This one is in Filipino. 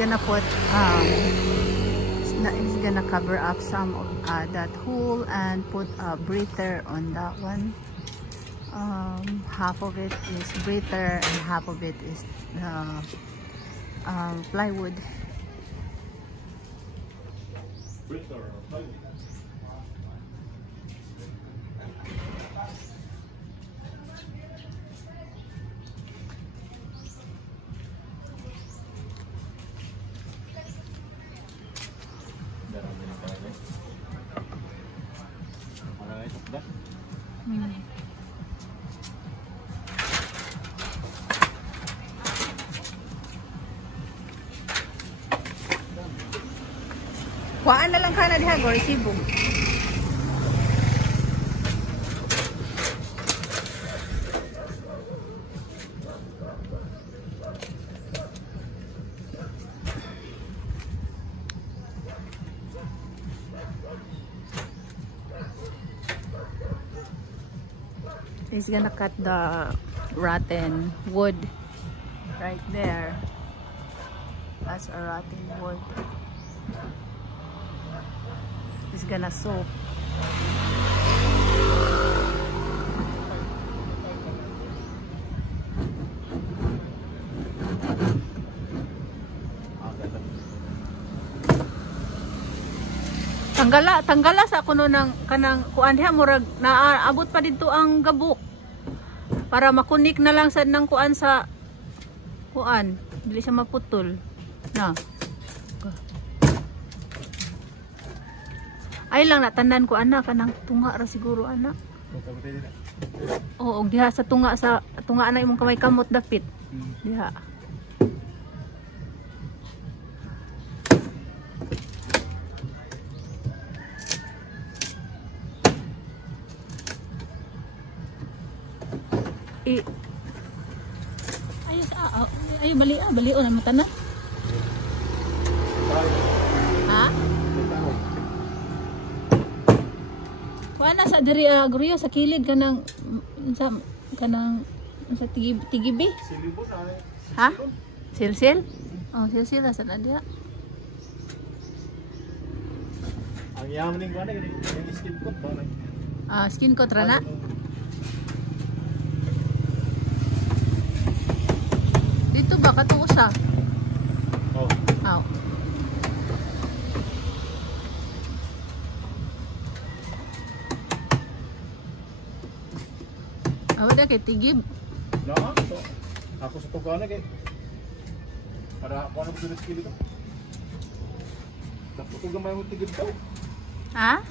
gonna put he's gonna cover up some of that hole and put a breather on that one. Half of it is breather and half of it is plywood. Breather or plywood? Kuhaan na lang ka na diha, go resibo. He's gonna cut the rotten wood right there. That's a rotten wood. He's gonna soak. Tanggala sa kuno ng kanang kuan diha murag naabot pa dito ang gabok. Para makunik na lang sad nang kuan sa kuan, dili siya maputol. Na. Ay lang natanan ko anak kanang tunga ra siguro anak. Oo, diha sa tunga na imong kamay kamot dapit. Diha. Ay bali na mata na. Ha? Wala sa diri agriyo sa kilid kanang sa tigibi. Ha? Silsil? Oh, silsil sa na dia. Ang yaman ning kuan ni skin coat ba na? Skin coat ra na. Dito ba katuusa? Oh. Aw. Awala kay tigib. No, ako sa tugan kay para ako na business kilo to. Dapat ko gamay mo tigib daw. Ha?